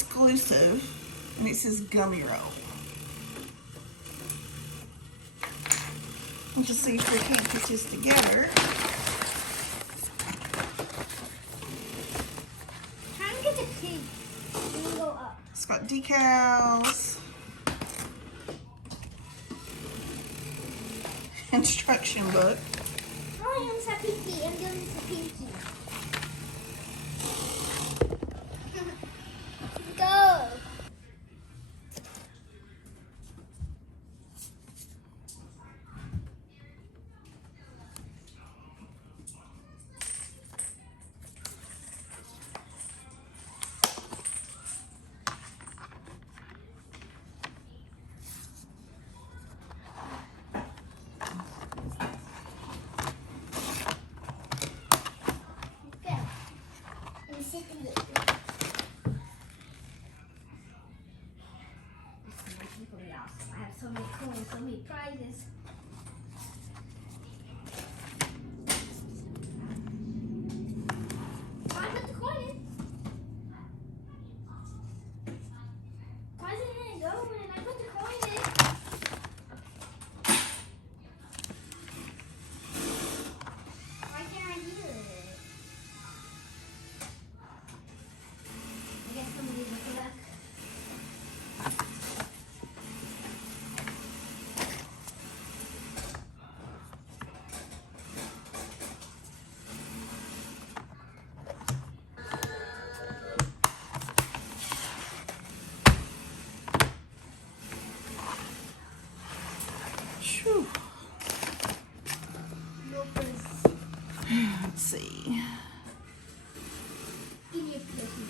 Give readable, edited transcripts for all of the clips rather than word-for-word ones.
exclusive, and it says gummy roll. We'll just see if we can't put this together. Try and get the pig. And go up. It's got decals, instruction book. Oh, I'm sa pinky. I'm doing sa pinky. Go. Go. And sit in it. This is equally awesome. I have so many coins, so many prizes. I put the coin in. Why didn't it go when I put the coin in? Why can't I hear it? I guess somebody look left. Phew. Go first. Let's see. Give me a cookie.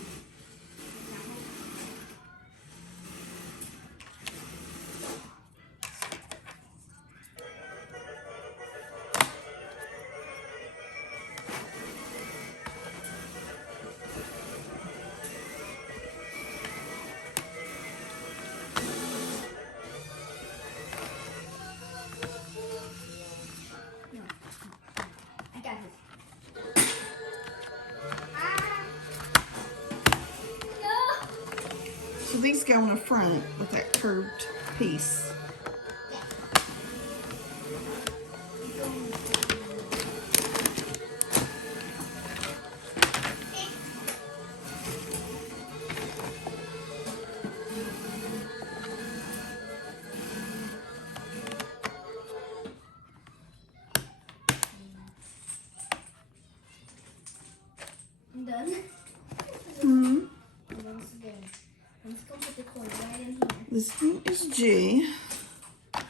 I got this. No. So these go on the front with that curved piece. I'm done. Hmm. Once again, I'm just gonna put the coin right in here. This one is G. I'm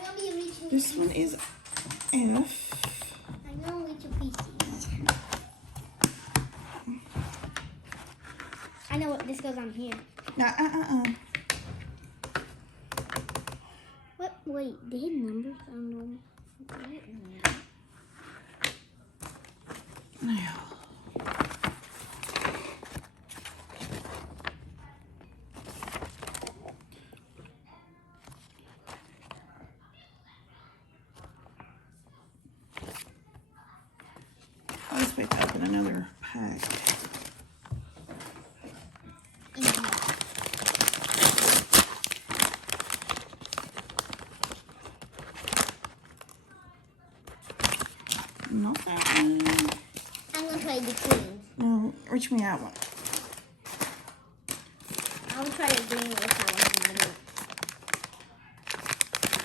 gonna be reaching. This one is F. I'm gonna reach a piece. I know what this goes on here. No, What? Wait, they had numbers on them. Now. I expect to open another pack. Not that one. I'm gonna try the green. No, reach me out one. I'll try the green if I want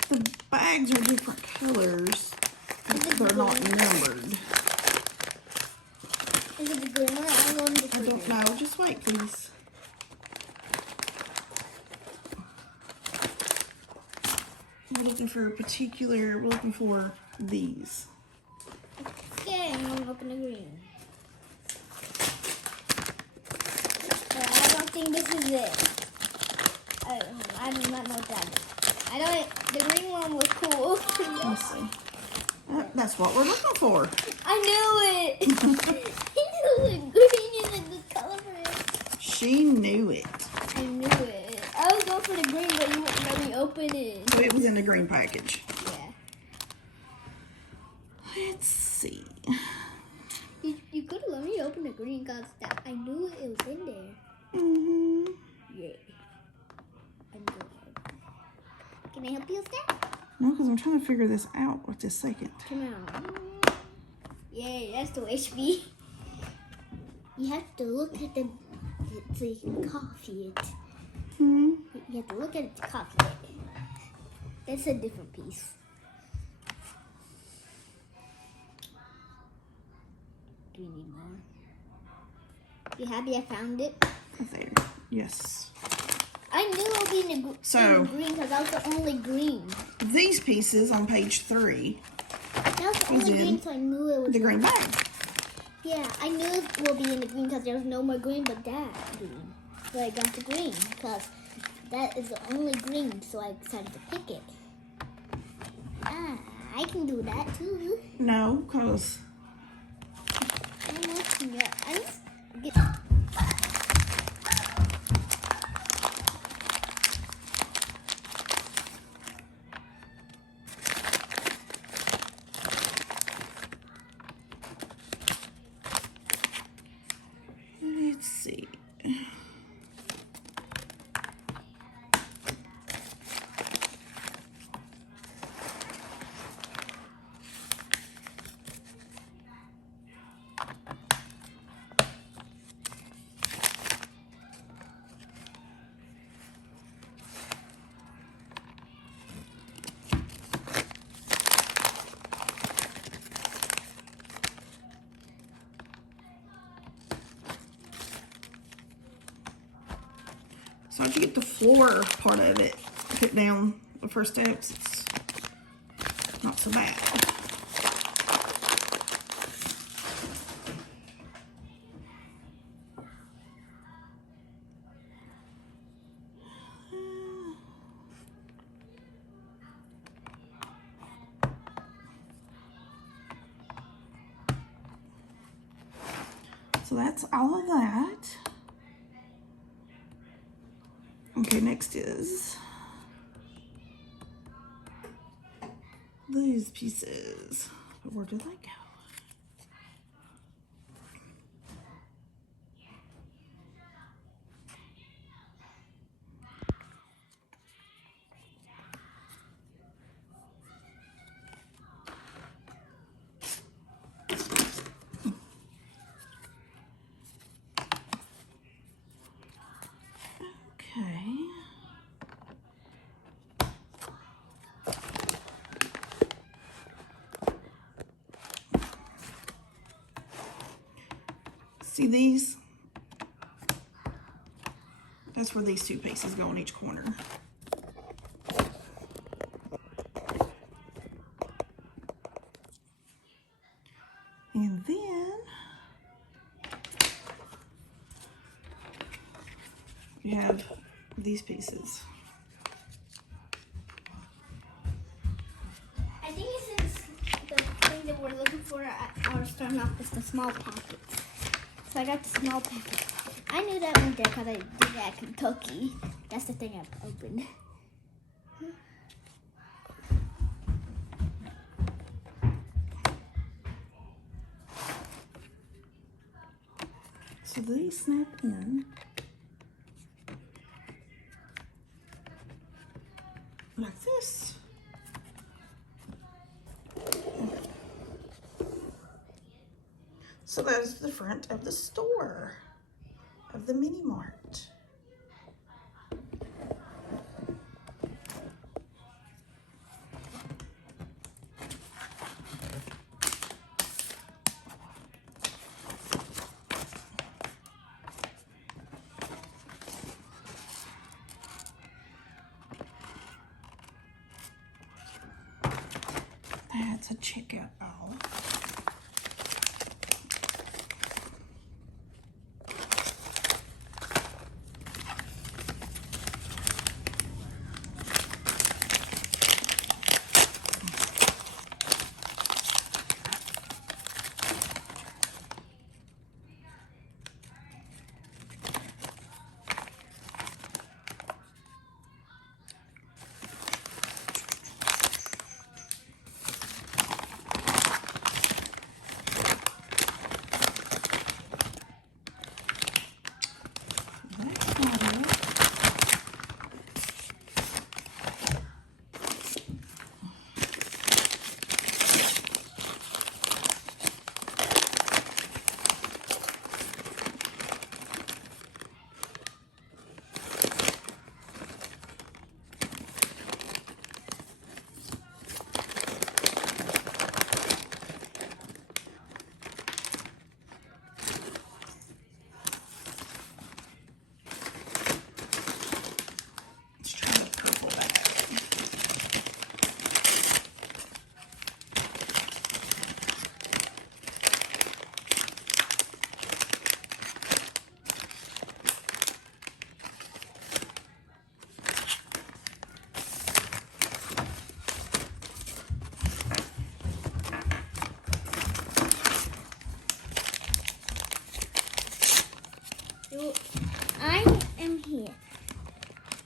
to. The bags are different colors. They're not numbered. Is it the green one? I'm going to the I green. don't know. Just wait, please. We're looking for a particular. We're looking for these. Okay, I'm gonna open the green. But I don't think this is it. I do not know what that is. I know the green one was cool. Let's see. That's what we're looking for. I knew it. I knew the green and the color for it. She knew it. I knew it. I was going for the green, but you wouldn't let me open it. But it was in the green package. Yeah. Let's see. You could have let me open the green because I knew it was in there. Mm-hmm. Yeah. I'm good. Can I help you with that? No, because I'm trying to figure this out with this second. Come on. Yay, that's the HP. You have to look at it so you can copy it. Hmm. You have to look at it to copy it. That's a different piece. Do we need more? You happy I found it? There. Yes. I knew it would be in the, So- in the green because that was the only green. These pieces on page 3, That was the Is only in green, so I knew it was the green bag. Yeah, I knew it will be in the green because there was no more green but that green. So I got the green because that is the only green, so I decided to pick it. Ah, I can do that too. No, because I'm watching it. I just get... let's see. So if you get the floor part of it, put down the first steps, it's not so bad. So that's all of that. Okay, next is these pieces. But where did they go? Okay. See these? That's where these two pieces go in each corner. And then you have these pieces. I think this is the thing that we're looking for at our starting off is the small packets. So I got the small packet. I knew that one there because I did that at Kentucky. That's the thing I opened. So these snap in. Like this. So that is the front of the store, of the mini mart. That's a checkout aisle.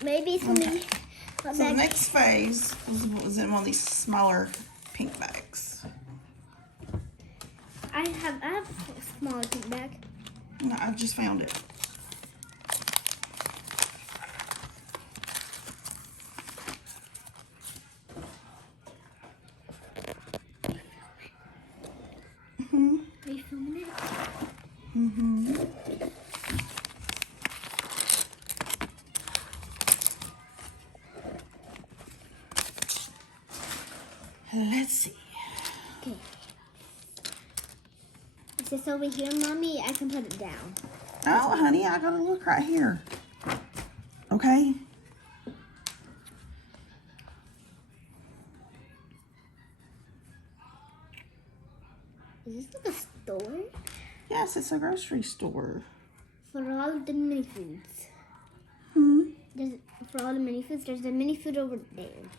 maybe something. So the next phase was in one of these smaller pink bags. I have a smaller pink bag. No, I just found it. Are you filming it? Let's see. Okay. Is this over here, Mommy? I can put it down. Oh, honey, I gotta look right here. Okay. Is this like a store? Yes, it's a grocery store. For all the mini foods. For all the mini foods, there's a mini food over there.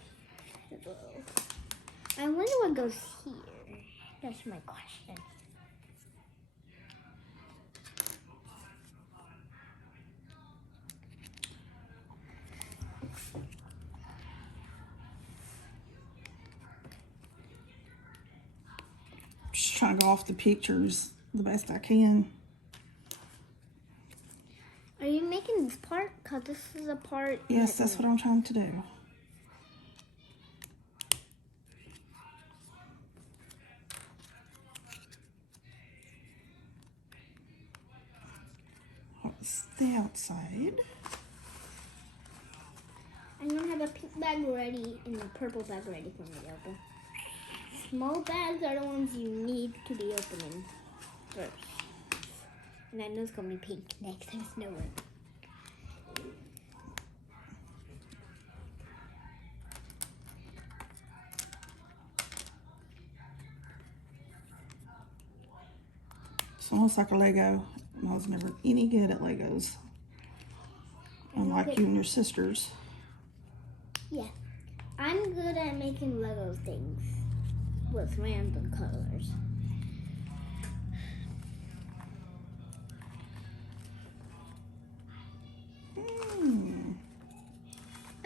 I wonder what goes here. That's my question. Just trying to go off the pictures the best I can. Are you making this part? Because this is a part. Yes, that's what I'm trying to do. What's the outside? I'm going to have a pink bag ready and a purple bag ready for me to open. Small bags are the ones you need to be opening first. And I know it's going to be pink next. There's no way. It's almost like a Lego. I was never any good at Legos. Unlike you and your sisters. Yeah. I'm good at making Lego things with random colors.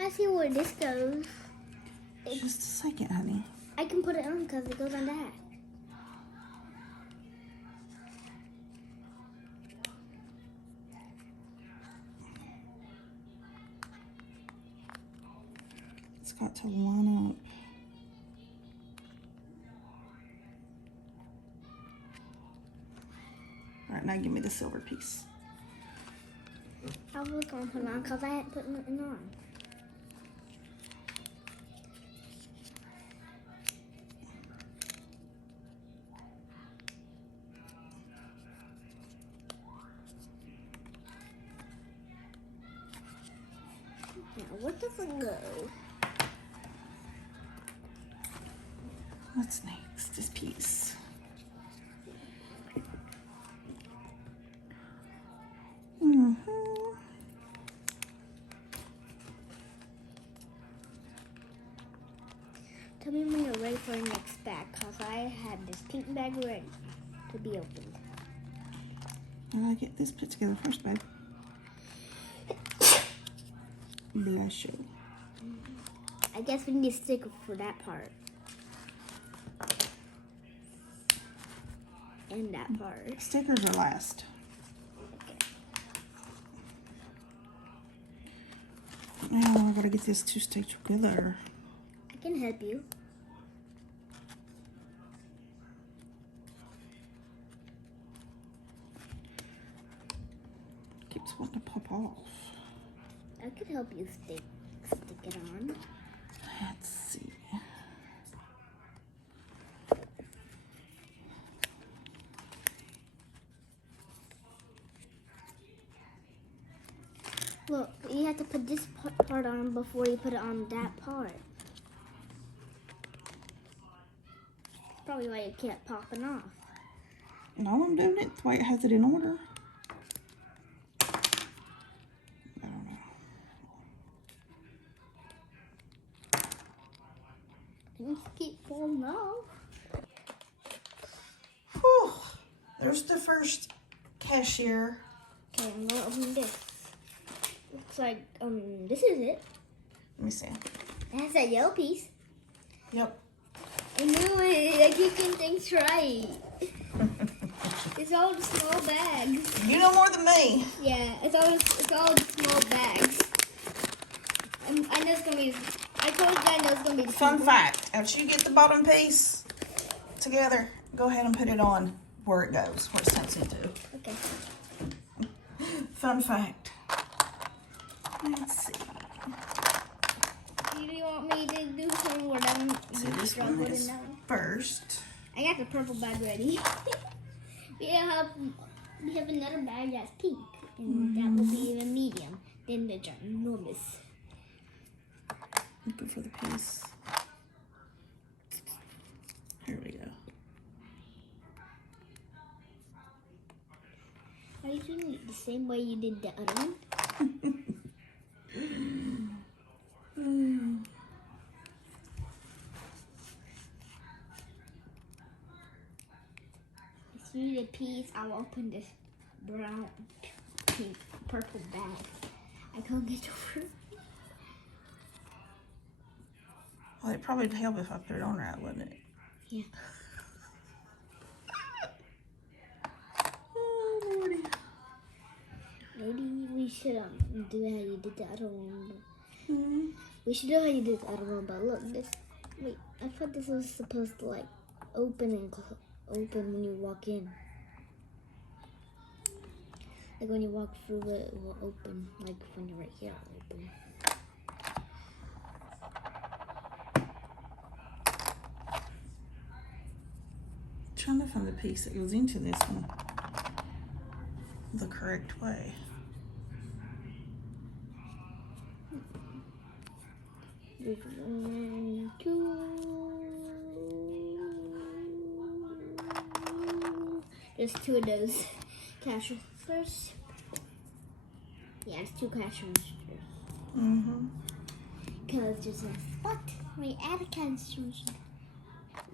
I see where this goes. Just a second, honey. I can put it on because it goes on that. It's got to line up. All right, now give me the silver piece. I was going to put it on because I hadn't put nothing on. Now, where does it go? What's next? This piece. Tell me when you're ready for the next bag, because I have this pink bag ready to be opened. I gotta get this put together first, babe. Bless you. I guess we need a sticker for that part. And that part. Stickers are last. Now I gotta get this to stay together. I can help you. Keeps wanting to pop off. I could help you stick it on. Let's see. Look, you have to put this part on before you put it on that part. That's probably why it kept popping off. No, I'm doing it the way it has it in order. I don't know. Things keep falling off. Whew. There's the first cashier. Okay, I'm gonna open this. Looks like, this is it. Let me see. It has that yellow piece. Yep. I knew it. I keep getting things right. It's all the small bags. You know more than me. Yeah, it's all the small bags. I know it's gonna be. I told you I know it's gonna be. The Fun simple. fact, after you get the bottom piece together, go ahead and put it on where it goes, where it's tempting to. Okay. Fun fact. Let's see. Do you want me to do some more? I'm See, this one is first. I got the purple bag ready. we have another bag that's pink, and that will be the medium. Then the ginormous. Looking for the piece. Here we go. Are you doing it the same way you did the other one? See the piece, I'll open this brown, pink, purple bag. I can't get over it. Well, it'd probably help if I put it on right, wouldn't it? Yeah. Oh, Lordy. Maybe we should do how you did the other one. Hmm. We should do how you did the other one, but look, this. Wait, I thought this was supposed to like open and open when you walk in. Like when you walk through it, it will open. Like when you're right here, it'll open. Trying to find the piece that goes into this one the correct way. There's 1, 2. There's 2 of those cash registers. Yeah, it's 2 cash registers. Mm-hmm. Because there's a spot where you add a cash register.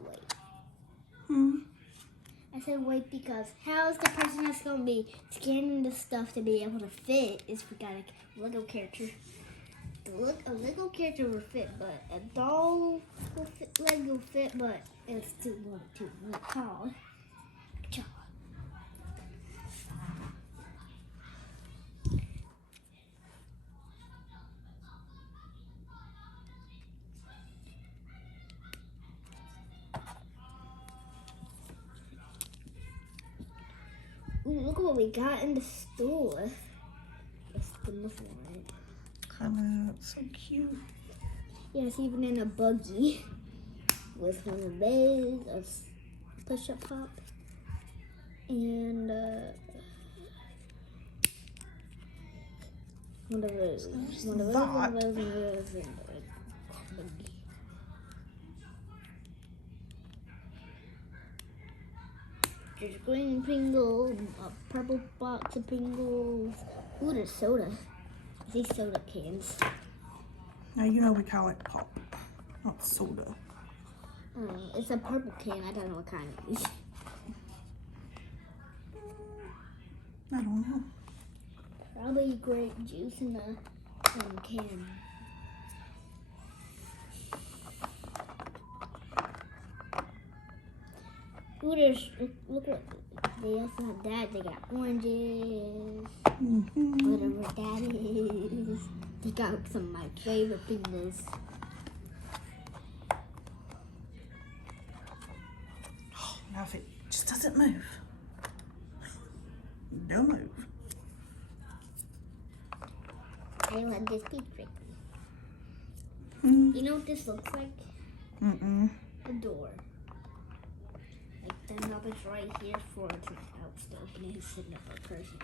Wait. Hmm. I said wait because how is the person that's going to be scanning the stuff to be able to fit is we got a Lego character. A Lego character will fit, but a doll will fit, Lego fit, but it's too tall. Ooh, look what we got in the store. It's the muffin one. Kind of so cute. Yeah, it's even in a buggy with one of those, a push-up pop, and one of those, and a buggy. There's green Pringles, a purple box of Pringles. Ooh, there's soda. These soda cans. Now you know we call it pop, not soda. It's a purple can. I don't know what kind it is. I don't know. Probably grape juice in a can. Ooh, look what they also have that. They got oranges. Whatever that is. They got some of my favorite Pringles. Now if it just doesn't move, don't move. I want this piece right. Mm. You know what this looks like? Mm-mm. A door. Like the knob is right here for it's not out to open it and sitting up a person.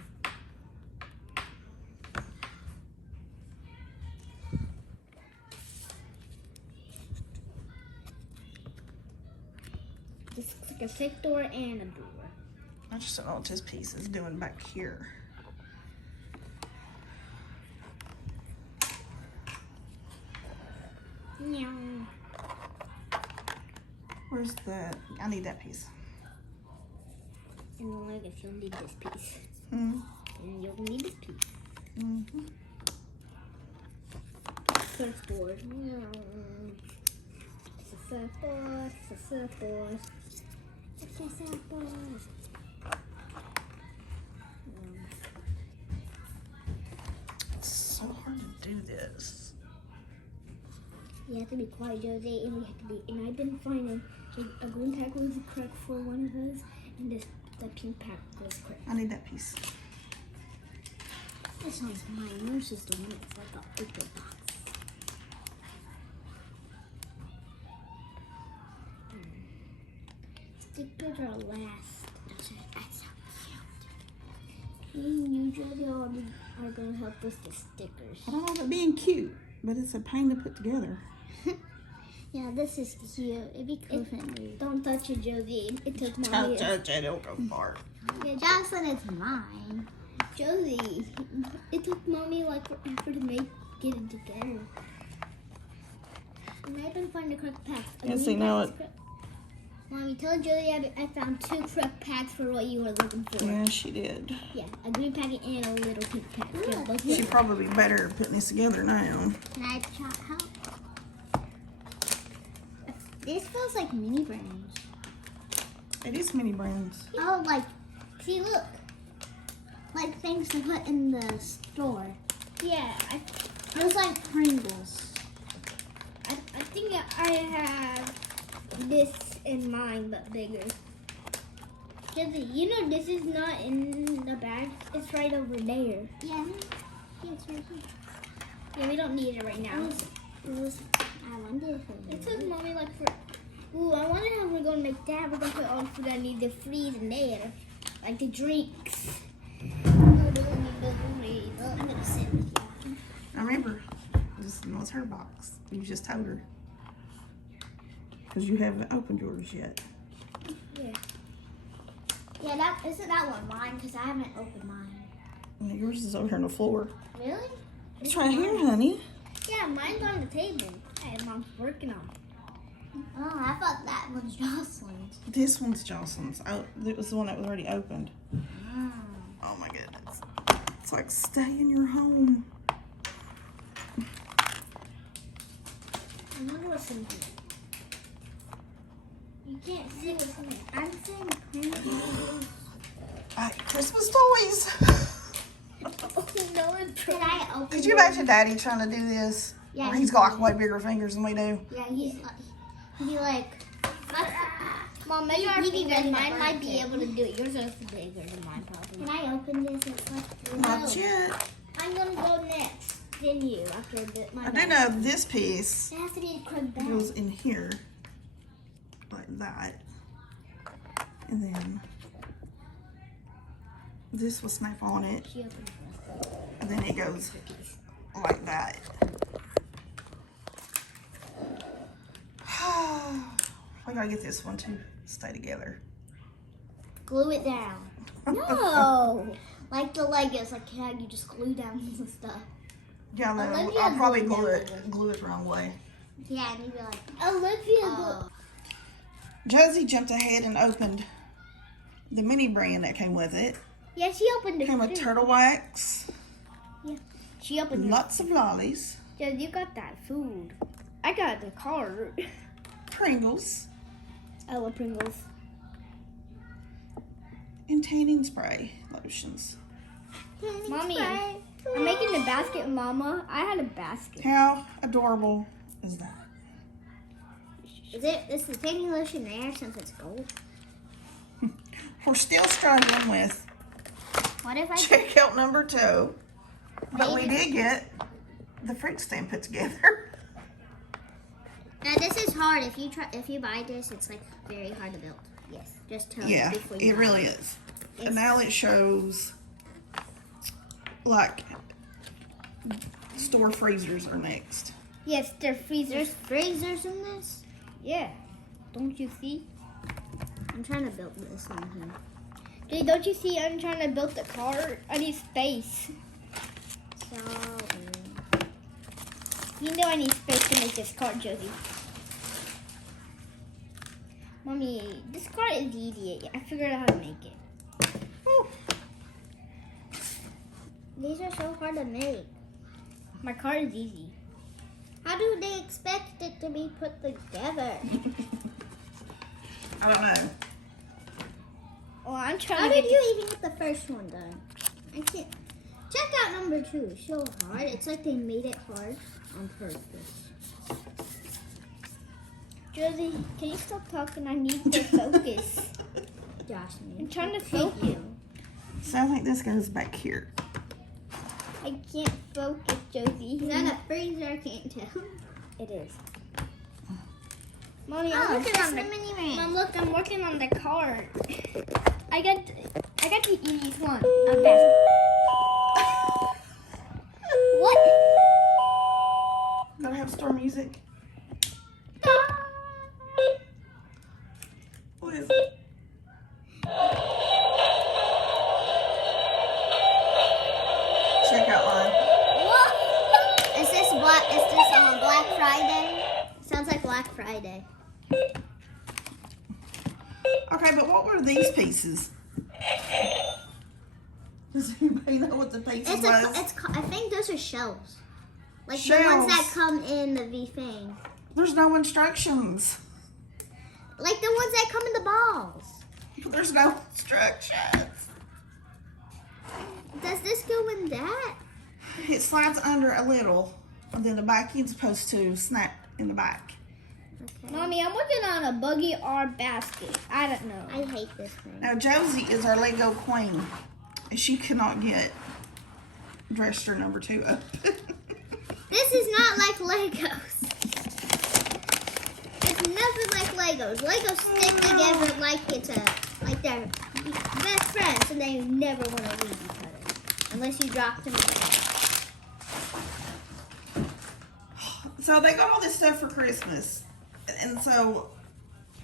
This looks like a fake door and a door. I just don't know what this piece is doing back here. Meow. Where's the? I need that piece. And then I guess you'll need this piece. Hmm. And you'll need this piece. Mm-hmm. surfboard. It's a surfboard. It's a surfboard. It's a surfboard. It's so hard to do this. You have to be quiet, Josie, and we have to be. And I've been finding a green pack was correct for one of those, and the pink pack was correct. I need that piece. This one's mine. Yours is the one that's like a bigger box. Stickers are last. That's so cute. Me and you, Josie, are going to help with the stickers. I don't know about being cute, but it's a pain to put together. Yeah, this is cute. It'd be cool if it don't touch it, Josie. It took Mommy. Don't touch it, it'll go far. Yeah, Jocelyn, it's mine. Josie, it took Mommy like forever to get it together. And I've been finding the correct packs. Yeah, see, now it... Mommy, tell Josie I found 2 correct packs for what you were looking for. Yeah, she did. Yeah, a green packet and a little pink pack. Yeah, both She'd probably be better at putting this together now. Can I help? This feels like mini brands. It is mini brands. Oh, like, see, look. Like things to put in the store. Yeah, feels like Pringles. I think I have this in mine, but bigger. Josie, you know this is not in the bag. It's right over there. Yeah, it's right here. Yeah, we don't need it right now. I wonder if it took Mommy like for. Ooh, I wonder how we're gonna make that. We're gonna put all the food I need to freeze in there, like the drinks. I'm gonna sit with you. I remember, this was her box. You just told her. Because you haven't opened yours yet. Yeah. Yeah, isn't that one mine? Because I haven't opened mine. Yeah, yours is over here on the floor. Really? It's right here, honey. Yeah, mine's on the table. Hey, Mom's working on it. Oh, I thought that was Jocelyn's. This one's Jocelyn's. Oh, it was the one that was already opened. Oh. Oh my goodness. It's like stay in your home. I wonder what's in here. You can't see what's in here. I'm saying Pringles. Christmas toys. Oh no, it's Can I open Could you imagine Daddy trying to do this? Yeah, Or he's got like way bigger fingers than we do. Yeah, he like. Mom, maybe mine might be able to do it. Yours is bigger than mine, probably. Can I open this? It's like Not yet. I'm gonna go next. Then you after a bit. I do know this piece It has to be a correct bag. goes in here, like that, and then this will snap on it, She opened it. and then it goes like that. We gotta get this one to stay together. Glue it down. No, like the Legos, like how you just glue down some stuff. Yeah, no, Olivia I'll probably glued glue it the wrong way. Yeah, and you'd be like, Olivia. Josie jumped ahead and opened the mini brand that came with it. Yeah, she opened it. Came with turtle wax, Yeah, she opened it. lots of lollies, Yeah, you got that food. I got the card. Pringles, I love Pringles. and tanning spray lotions. Mommy, I'm making a basket, Mama. I had a basket. How adorable is that? Is the tanning lotion there since it's gold? We're still struggling with What if I checkout number 2, but we did get the fruit stand put together. Now this is hard. If you buy this, it's like very hard to build. Yes. Just tell me Yeah, before you it buy really is. And now it shows like store freezers are next. Yes, they're freezers. There's freezers in this? Yeah. Don't you see? I'm trying to build this on here. Dude, don't you see I'm trying to build the cart? I need space. So, you know I need space to make this cart, Josie. Mommy, this cart is easy. I figured out how to make it. Whew. These are so hard to make. My cart is easy. How do they expect it to be put together? I don't know. Well, I'm trying. How did you even get the first one done? I can't. Check out number 2. It's so hard. It's like they made it hard on purpose. Josie, can you stop talking? I need to focus. Josh, I'm trying to focus. So I think this goes back here. I can't focus, Josie. Is that a freezer? I can't tell. It is. Mommy, I'm working on the mini. Mom, look, I'm working on the card. I got the easiest one. Okay. What? Gotta have store music. What is it? Checkout line. What? Is this on Black Friday? Sounds like Black Friday. Okay, but what were these pieces? Does anybody know what the pieces was? I think those are shells. Like Shells. the ones that come in the V-Fang. There's no instructions. Like the ones that come in the balls. But there's no instructions. Does this go in that? It slides under a little, and then the back end's supposed to snap in the back. Okay. Mommy, I'm working on a Buggy R basket. I don't know. I hate this thing. Now Josie is our Lego queen, and she cannot get dresser number 2 up. This is not like Legos. It's nothing like Legos. Legos stick together like they're best friends, and they never want to leave each other unless you drop them in the bed. So they got all this stuff for Christmas, and so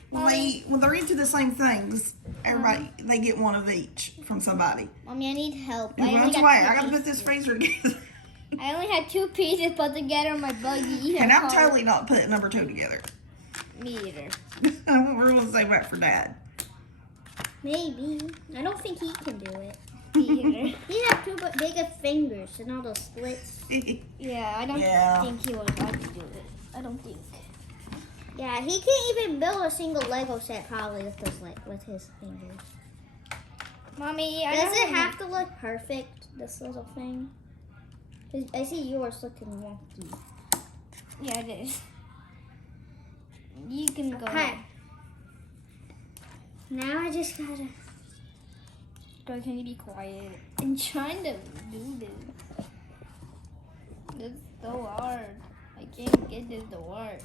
when they're into the same things, everybody they get one of each from somebody. Mommy, I need help. I gotta put this freezer together. I only had 2 pieces put together on my Buggy. And I'm totally not putting number 2 together. Me either. We're gonna save that for Dad. Maybe. I don't think he can do it. Me either. He has 2 bigger fingers and all those splits. Yeah, I don't think he would like to do it. I don't think. Yeah, he can't even build a single Lego set probably with his fingers. Mommy, does it have to look perfect? This little thing. 'Cause I see yours looking wonky. Yeah, it is. You can go. Okay. Now I just gotta. Girl, can you be quiet? I'm trying to do this. This is so hard. I can't get this to work.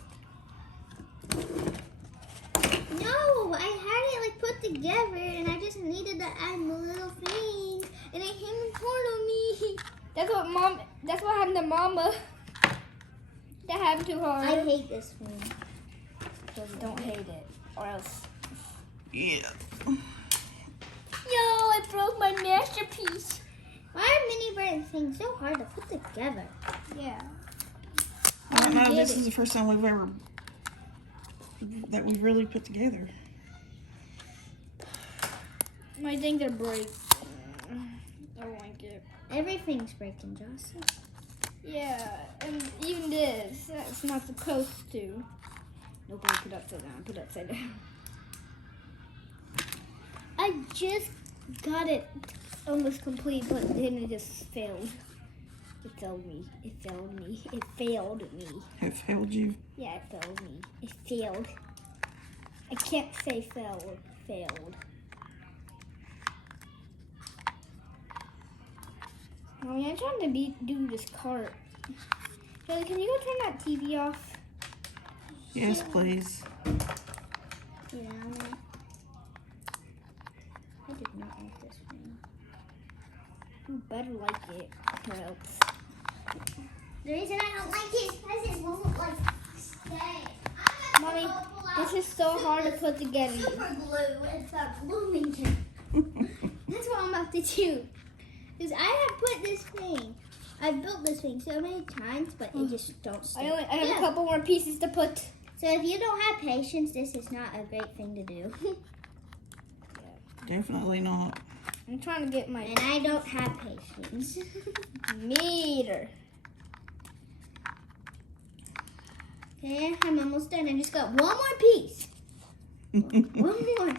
No, I had it like put together, and I just needed to add my little thing, and it came hard on me. That's what happened to Mama. That happened to her. I hate this one. Don't hate it, or else. Yeah. Yo, I broke my masterpiece. Why are mini brand things so hard to put together? Yeah. I don't know. This is the first time we've really put together. My things are break. I don't like it. Everything's breaking, Josie. Yeah, and even this. That's not supposed to. Nope, I put upside down. Put upside down. I just got it almost complete, but then it just failed. It failed me. It failed me. It failed me. It failed you? Yeah, it failed me. It failed. I can't say failed. Failed. Mommy, I'm trying to do this cart. Joey, can you go turn that TV off? Yes, please. Yeah, I did not like this one. You better like it, or else. The reason I don't like it is because it won't like stay. Mommy, this is so hard to put together. Super glue and some Bloomington. That's what I'm about to do. Because I have put this thing. I've built this thing so many times, but it just don't stay. I have a couple more pieces to put. So if you don't have patience, this is not a great thing to do. Definitely not. I'm trying to get my... And I don't have patience. Me either. Okay, I'm almost done. I just got one more piece. One more.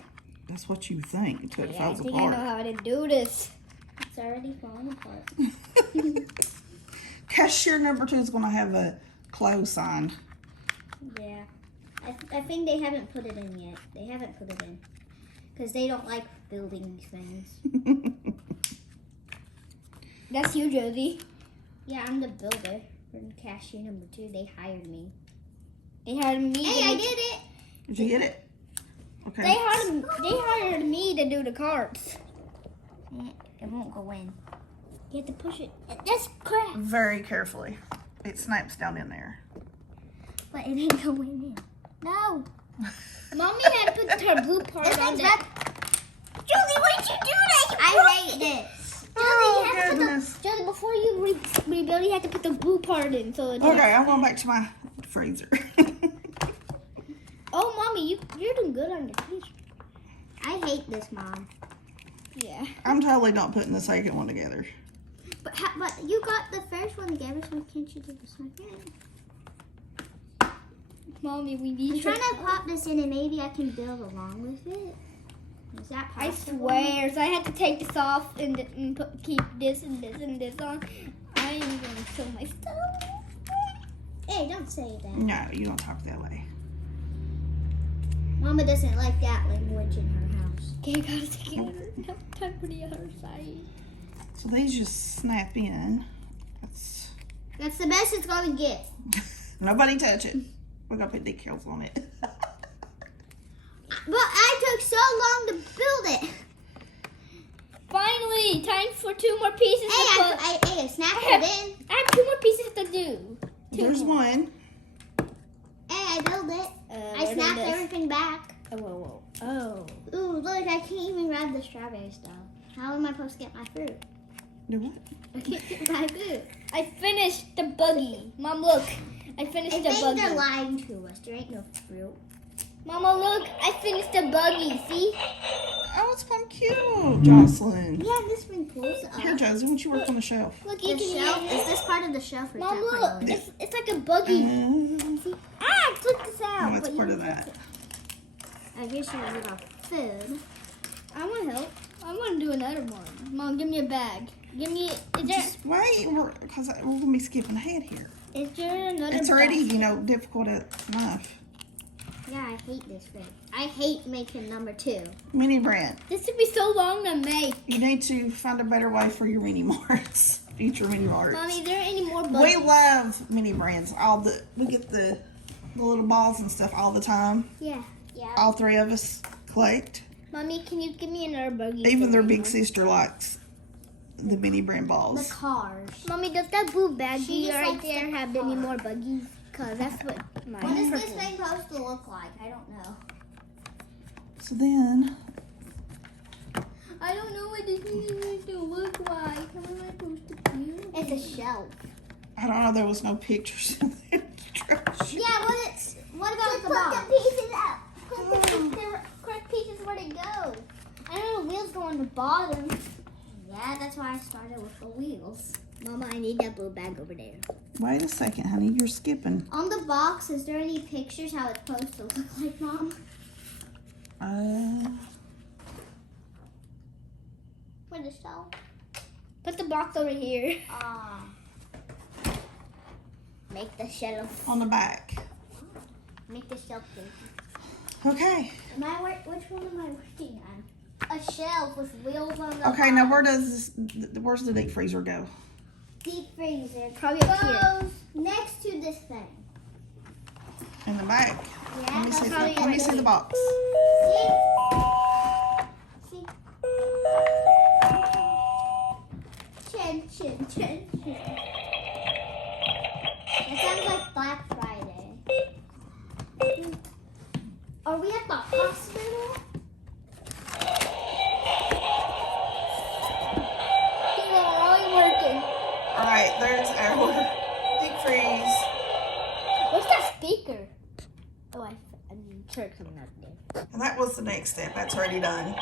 That's what you think until it Yeah, I falls think I know apart. how to do this. It's already falling apart. Cashier number 2 is going to have a close sign. Yeah. I think they haven't put it in yet. They haven't put it in. Because they don't like building these things. That's you, Josie. Yeah, I'm the builder for cashier number 2. They hired me. They hired me. Hey, I did it. Did you get it? Okay. They hired me to do the carts. It won't go in. You have to push it. That's crap. Very carefully. It snaps down in there. But it ain't going in. No. Mommy had to put her blue part on that. Josie, why did you do that? I hate this. Oh, goodness. Josie, before you rebuild, you have to put the blue part in. So it's Okay, I'm going back to my freezer. Oh, Mommy, you're doing good on your freezer. I hate this, Mom. Yeah. I'm totally not putting the second one together. But you got the first one together, so can't you do the second? Mommy, we need. I'm trying to pop this in, and maybe I can build along with it. Is that possible? I swear, so I had to take this off and keep this and this and this on. I am going to kill myself. Hey, don't say that. No, you don't talk that way. Mama doesn't like that language in her house. Okay, gotta take it. No time for the other side. So these just snap in. That's the best it's gonna get. Nobody touch it. We're gonna put decals on it. But I took so long to build it. Finally, time for 2 more pieces. I snapped it in. I have 2 more pieces to do. There's one. Hey, I built it. I snapped everything back. Oh. Ooh, look, I can't even grab the strawberry stuff. How am I supposed to get my fruit? Do what? I can't get my fruit. I finished the buggy. Mom, look. I finished the buggy. I think they're lying to us. There ain't no fruit. Mama, look. I finished the buggy. See? Oh, it's kind of cute, Jocelyn. Yeah, this one pulls up. Here, Josie, why don't you work on the shelf? Look, the shelf? Is this part of the shelf? Or Mom, look. It's like a buggy. See? I took this out. Oh, it's part of that. I guess you have a little food. I want to help. I want to do another one. Mom, give me a bag. Give me. Just wait, because we're gonna be skipping ahead here. Is there another? It's already, difficult enough. Yeah, I hate this thing. I hate making number 2. Mini brand. This would be so long to make. You need to find a better way for your mini marts. Future mini marts. Mommy, is there any more bugs? We love mini brands. We get the little balls and stuff all the time. Yeah. All 3 of us collect. Mommy, can you give me another buggy? Even their big sister likes the mini brand balls. The cars. Mommy, does that blue baggie right there have any more buggies? Because that's what What is this thing supposed to look like? I don't know. So then... I don't know what this thing is supposed to look like. How am I supposed to do? It's a shelf. I don't know. There was no pictures in the trash. Yeah, what about the box? Put the pieces up. Put the correct pieces where they go. I know the wheels go on the bottom. Yeah, that's why I started with the wheels. Mama, I need that blue bag over there. Wait a second, honey. You're skipping. On the box, is there any pictures how it's supposed to look like, Mom? For the shelf? Put the box over here. Make the shelf. On the back. Make the shelf big. Okay. Which one am I working on? A shelf with wheels on the Okay, now where's the deep freezer go? Deep freezer. Probably up here. Next to this thing. In the back. Yeah, let me see the box. See? Chin. It sounds like Black Friday. Are we at the hospital? Alright, there's our deep freeze. What's that speaker? Oh, I heard something out there. And that was the next step. That's already done.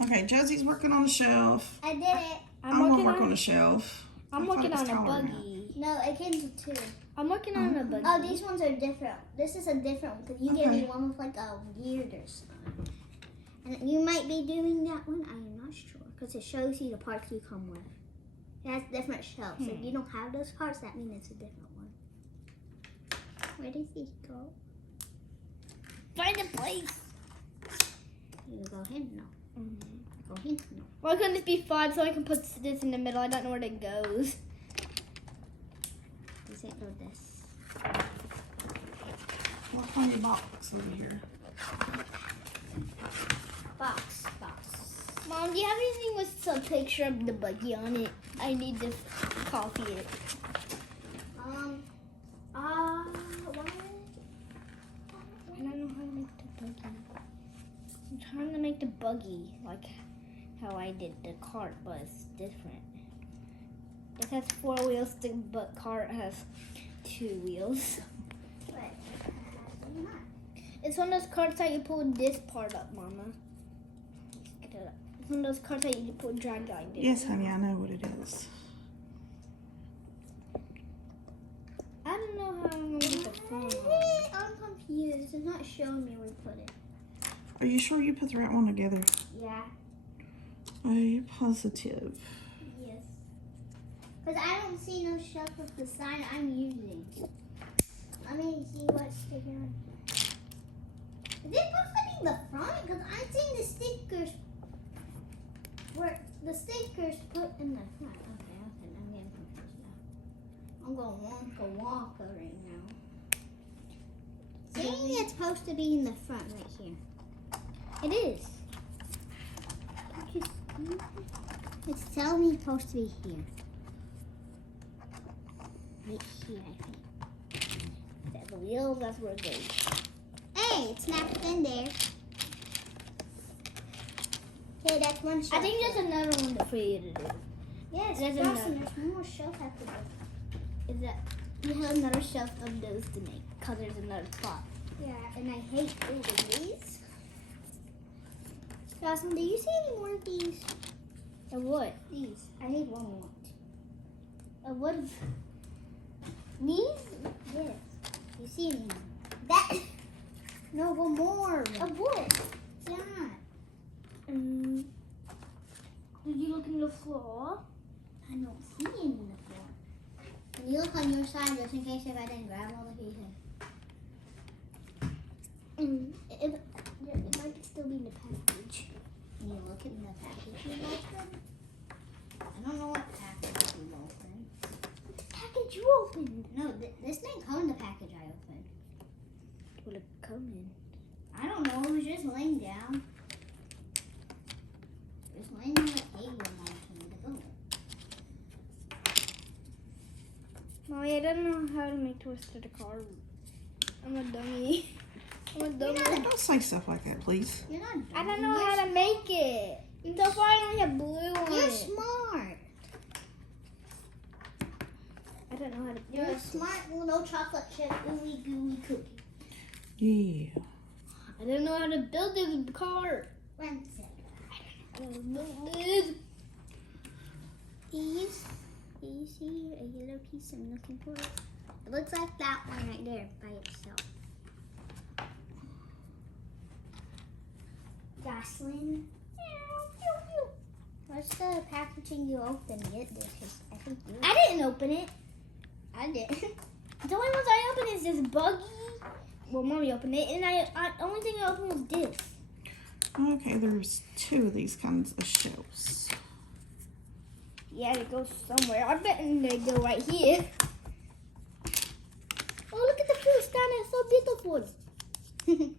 Okay, Josie's working on the shelf. I did it. I'm gonna work on the shelf. I'm working on a buggy. No, it came to 2. I'm working on a buggy. Oh, these ones are different. This is a different one because you gave Okay. me one with like a weird or something. And you might be doing that one. I am not sure because it shows you the parts you come with. It has different shells. So if you don't have those parts, that means it's a different one. Where does he go? Find a place. You go him? No. Go him? No. Why couldn't this be 5 so I can put this in the middle? I don't know where it goes. This ain't go this. What's on your box over here? Box. Mom, do you have anything with a picture of the buggy on it? I need to copy it. What? I don't know how to make the buggy. I'm trying to make the buggy like how I did the cart, but it's different. This has 4 wheels, the cart has 2 wheels. What? It's one of those carts that you pull this part up, Mama. Get it up. It's one of those carts that you pull drag like this. Yes, honey, I know what it is. I don't know how I'm gonna get the phone on. I'm confused. It's not showing me where to put it. Are you sure you put the right one together? Yeah. Are you positive? Yes. Because I don't see no shelf with the sign I'm using. Let me see what's sticking on. Is it supposed to be the front? Because I'm seeing the stickers. Where the stickers put in the front. Okay, I'm getting confused now. I'm going wonka right now. Saying it's supposed to be in the front right here. It is. It's telling me it's supposed to be here. Right here, I think. The wheels, that's where it goes. Hey, it snapped in there. Okay, that's one shelf. I think there's another one for you to do. Yes, there's there's another. more shelf after this. Is that you have another shelf of those to make? Cause there's another spot. Yeah, and I hate building these. Jocelyn, do you see any more of these? Of what? These. I need one more. Of what? These? Yes. You see any more? That. No, one more. Of what? Yeah. Did you look in the floor? I don't see any in the floor. Can you look on your side just in case if I didn't grab all the pieces? It might still be in the package. Can you look in the package you opened? I don't know what package you opened. Package you opened. No, this didn't come in the package I opened. Would it come in? I don't know. It was just laying down. Just laying on the table and I told me to go. Mommy, I don't know how to make twisted a car. I'm a dummy. I'm a dummy. Don't say stuff like that, please. You're not. I don't know how to make it. That's why I only have blue on You're it. smart. I don't know how to. You're a smart little chocolate chip ooey gooey cookie. Yeah. I don't know how to build this car. Wednesday. I don't know how to build this. These. Do you see a yellow piece I'm looking for? It looks like that one right there by itself. Jocelyn. What's the packaging you opened? Get this. 'Cause I think you. I didn't open it. I did. The only ones I opened is this buggy. Well, Mommy opened it, and I only thing I opened was this. Okay, there's 2 of these kinds of shelves. Yeah, it goes somewhere. I bet they go right here. Oh, look at the fruits down there. So beautiful.